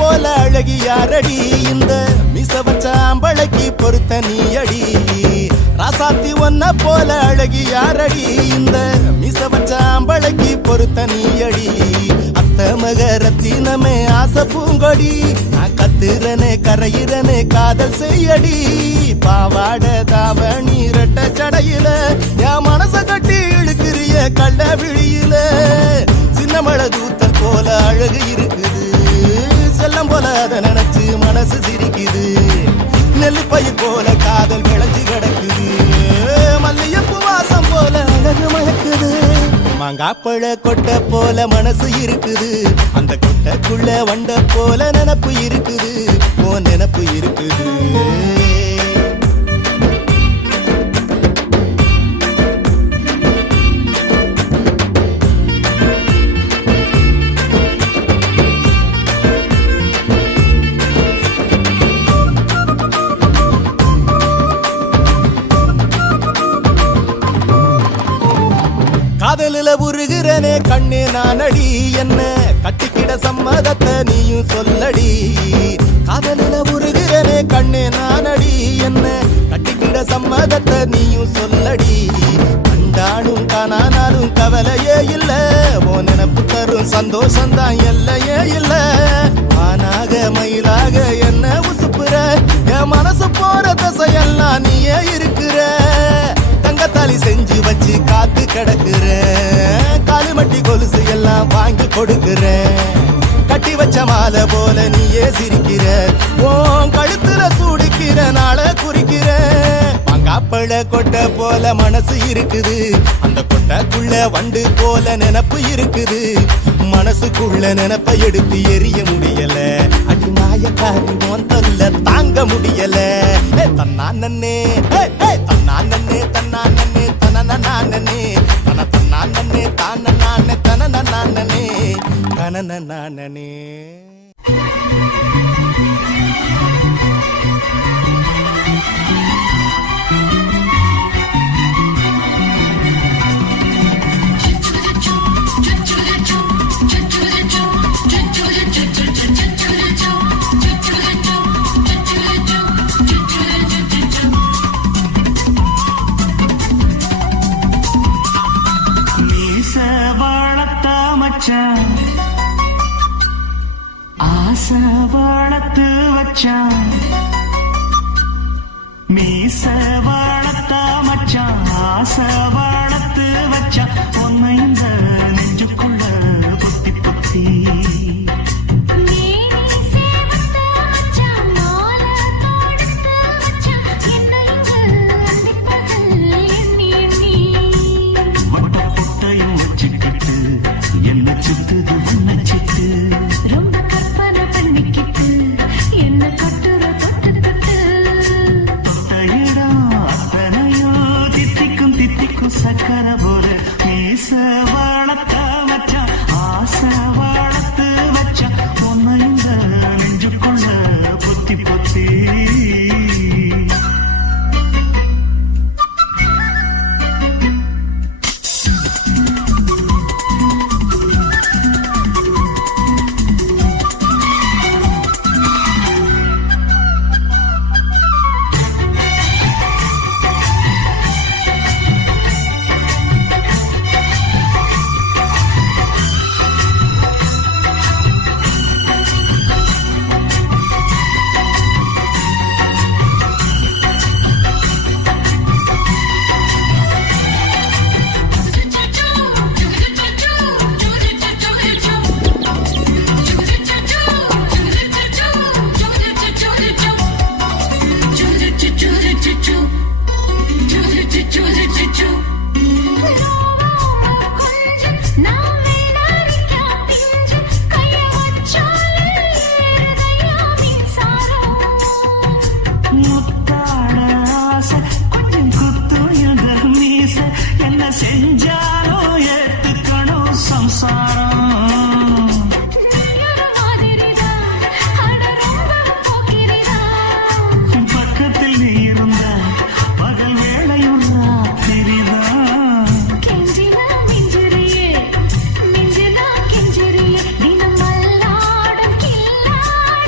போல அழகி யாரடி இந்த மிச வச்ச ஆம்பளைக்கு பொறுத்த நீ அடி ராசாத்தி ஒன்ன போல அழகி யாரடி இந்த மிச வச்ச ஆம்பளைக்கு பொறுத்த நீ அடி அத்த மகரத்தினமே ஆசை பூங்கொடி நான் கத்துறனே கரையிறனே காதல் செய்யடி பாவாட தாவணி ரெட்ட சடையில என் மனச கட்டி இழுக்கிறிய கள்ள விழியில சின்ன மழை தூத்தல் போல அழகு இருக்குது செல்லம் போல அதை நினைச்சு மனசு சிரிக்குது நெல்லிப்பயிர் போல காதல் விளைஞ்சு கிடக்குது மல்லியப்பூ வாசம் போல அழகு மயக்குது மாங்காப்பழ கொட்டை போல மனசு இருக்குது அந்த கொட்டைக்குள்ள வண்ட போல நினப்பு இருக்குது ஓ நினப்பு இருக்குது காதலில உருகிறனே கண்ணே நானடி என்ன கட்டிக்கிட சம்மதத்தை நீயும் சொல்லடி காதலில உருகிறனே கண்ணே நானடி என்ன கட்டிக்கிட சம்மதத்தை நீயும் சொல்லடி கண்டாலும் காணானாலும் கவலையே இல்ல ஓ நினப்பு தரும் சந்தோஷம்தான் எல்லையே இல்ல ஆனாக மயிலாக என்ன உசுப்புற என் மனசு போற தசையெல்லாம் நீயே இருக்கிற தங்கத்தாலி செஞ்சு வச்சு காத்து கிடக்குறேன் காலுமட்டி கொலுசு எல்லாம் வாங்கி கொடுக்குறேன் கட்டி வச்ச மாலை போல நீயே சிரிக்கிற உன் கழுத்துல சூடிக்கிற நாள குறிக்கிற மாங்காப்பழ கொட்டை போல மனசு இருக்குது அந்த கொட்டைக்குள்ள வண்டு போல நினப்பு இருக்குது மனசுக்குள்ள நினப்பை எடுத்து எரிய முடியல அடிமாயக்காரி உன் தொல்ல தாங்க முடியல தன்னானே தன்னானே தன்னானே தனனே தன தன்னானே தானே தனனே கனனே ஆசை வளர்த்து வச்சான் மீச வளர்த்த மச்சான் ஆசை வளர்த்து வச்சான் உன்னை இந்த நெஞ்சுக்குள்ள பொத்தி பொத்தி வட்டப்பொட்டையும் வச்சுக்கிட்டு என்ன சுத்துது உன்னை சிட்டு ரொம்ப கற்பனை பண்ணிக்கிட்டு என்ன கட்டுற தொட்டு தொட்டு தொட்டையிடம் அத்தனையோ தித்திக்கும் தித்திக்கும் சக்கர போல மீச வளர்த்த வச்சான் ஆசை வளர்த்து வச்சான் உன்னை இந்த நெஞ்சுக்குள்ள பொத்தி பொத்தி செஞ்சாலும் ஏத்துக்கணும் சம்சாரம் பக்கத்தில் நீ இருந்த பகல் வேளையும் தெரியுதான் கெஞ்சினா மிஞ்சிரியே மிஞ்சினா கெஞ்சிரியே தினம் மல்லாடும் கில்லாடி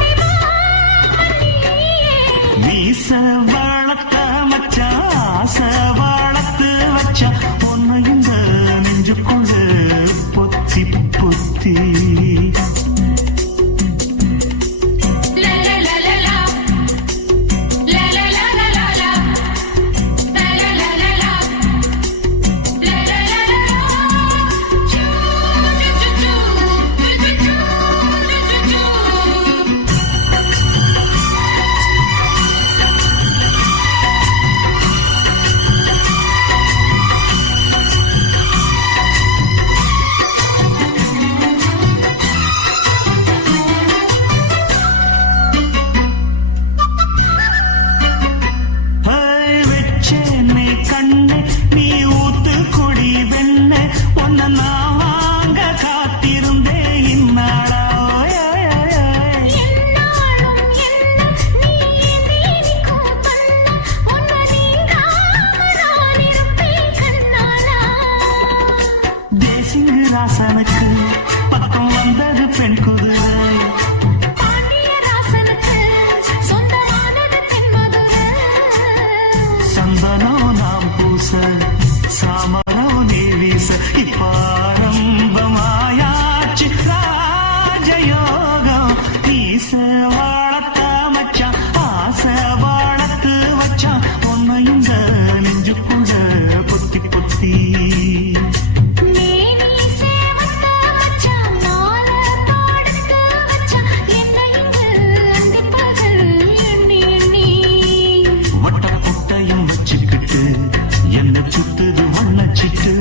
சுத்துது வண்ணச்சிட்டு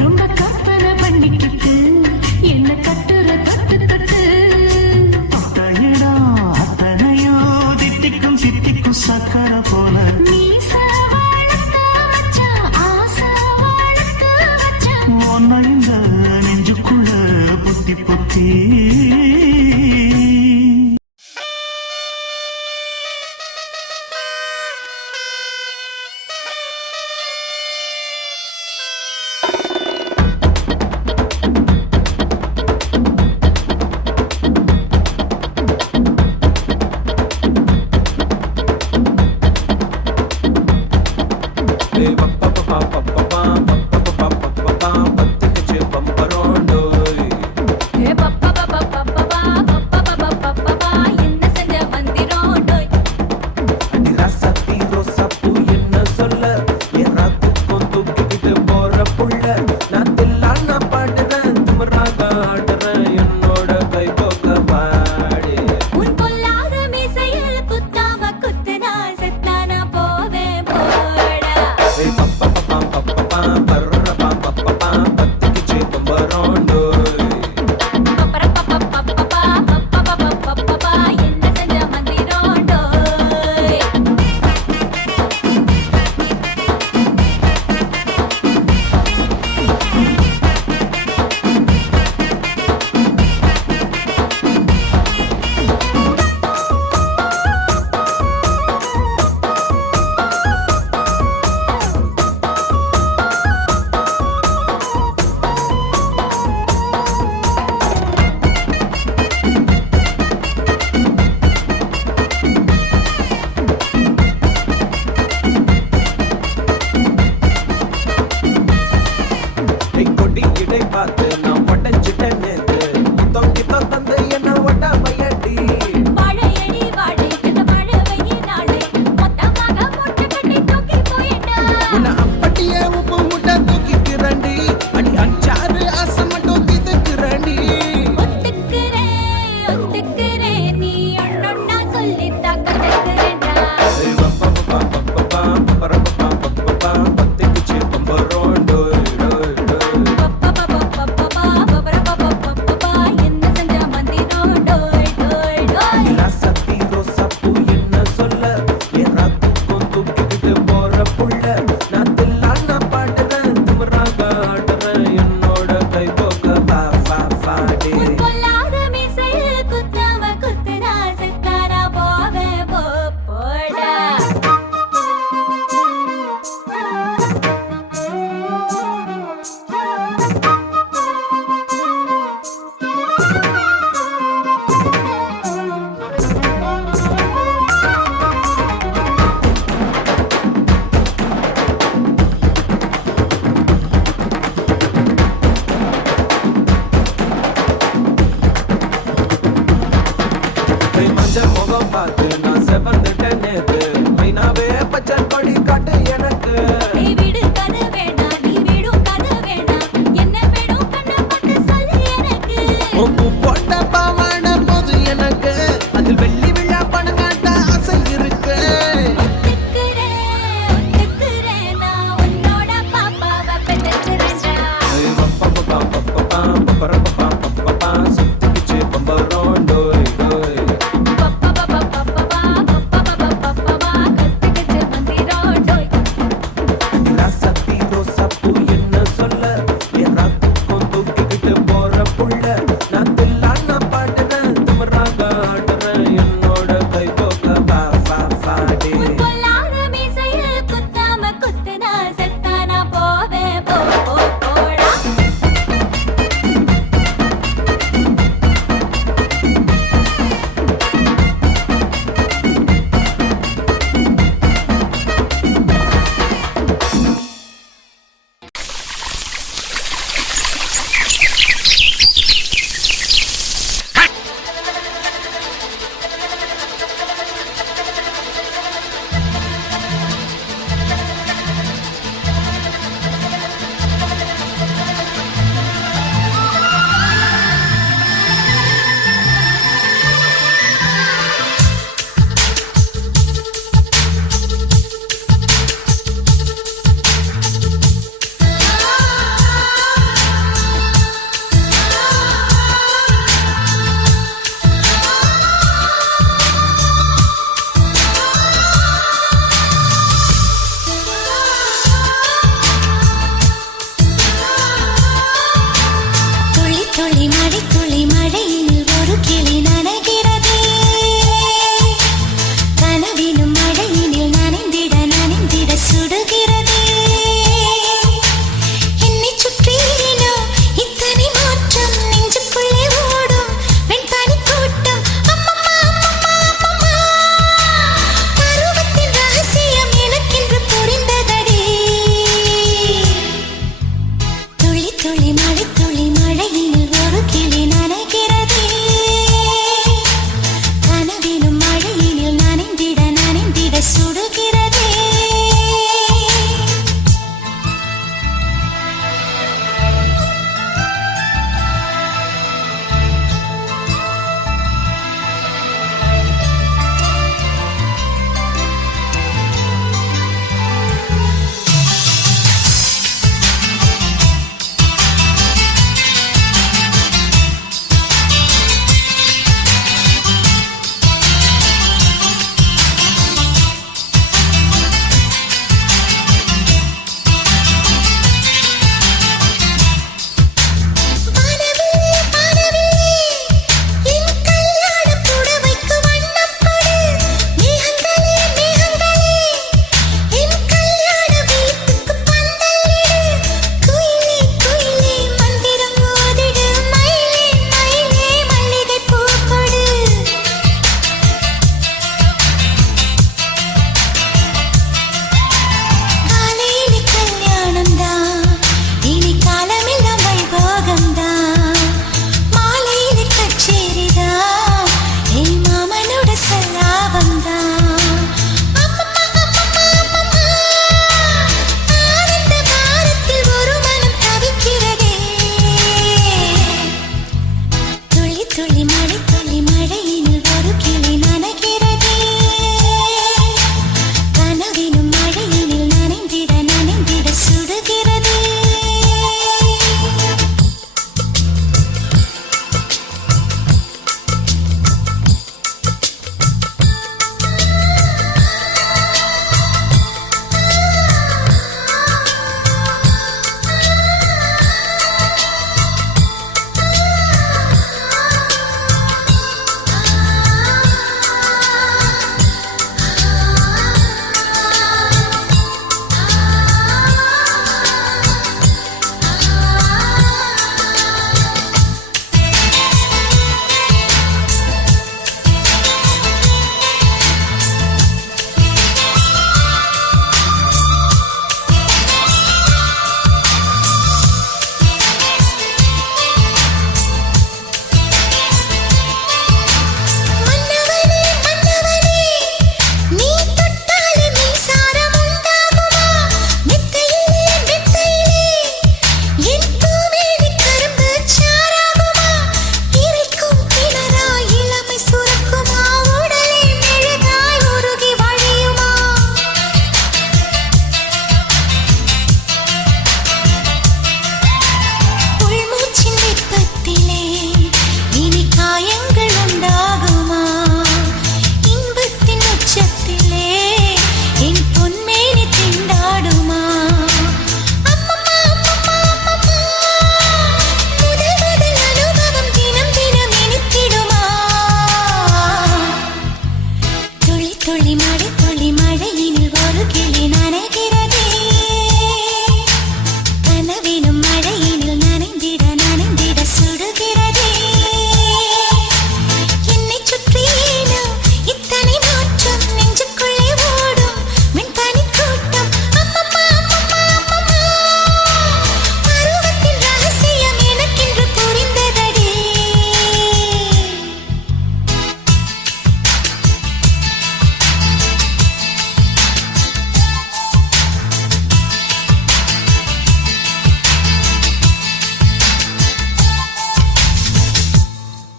ரொம்ப கற்பனை பண்ணிக்கிட்டு என்ன கட்டுற தட்டு தட்டு அத்தையடா அத்தனையோ தித்திக்கும் தித்திக்கும் சக்கர போல மீச வளர்த்து வச்சான், ஆசை வளர்த்து வச்சான். ஒன்ன இந்த நெஞ்சுக்குள்ள பொத்தி பொத்தி ஏ பப்பா பப்பா பப்பா பப்பா பப்பா பப்பா என்ன செஞ்ச மந்திரம் டோய். ராசாத்தி ரோசாப்பூ என்ன சொல்ல ஏறாத்துக்கும் தூக்கிக்கிட்டு போற புள்ள நான் தில்லான பாடுறேன் திமிராக ஆடுறேன் என்னோட கை போக்க பாடு உன் பொல்லாத மீசையில் குத்தாம குத்துனா செத்தானா போவேன் போடா. பத்துக்குச்சு பம்பரோண்டோ பப்பர பப்பா பப்பா பப்பா பப்பா என்ன செஞ்ச மந்திரம் டோய். கொடி இடை பார்த்து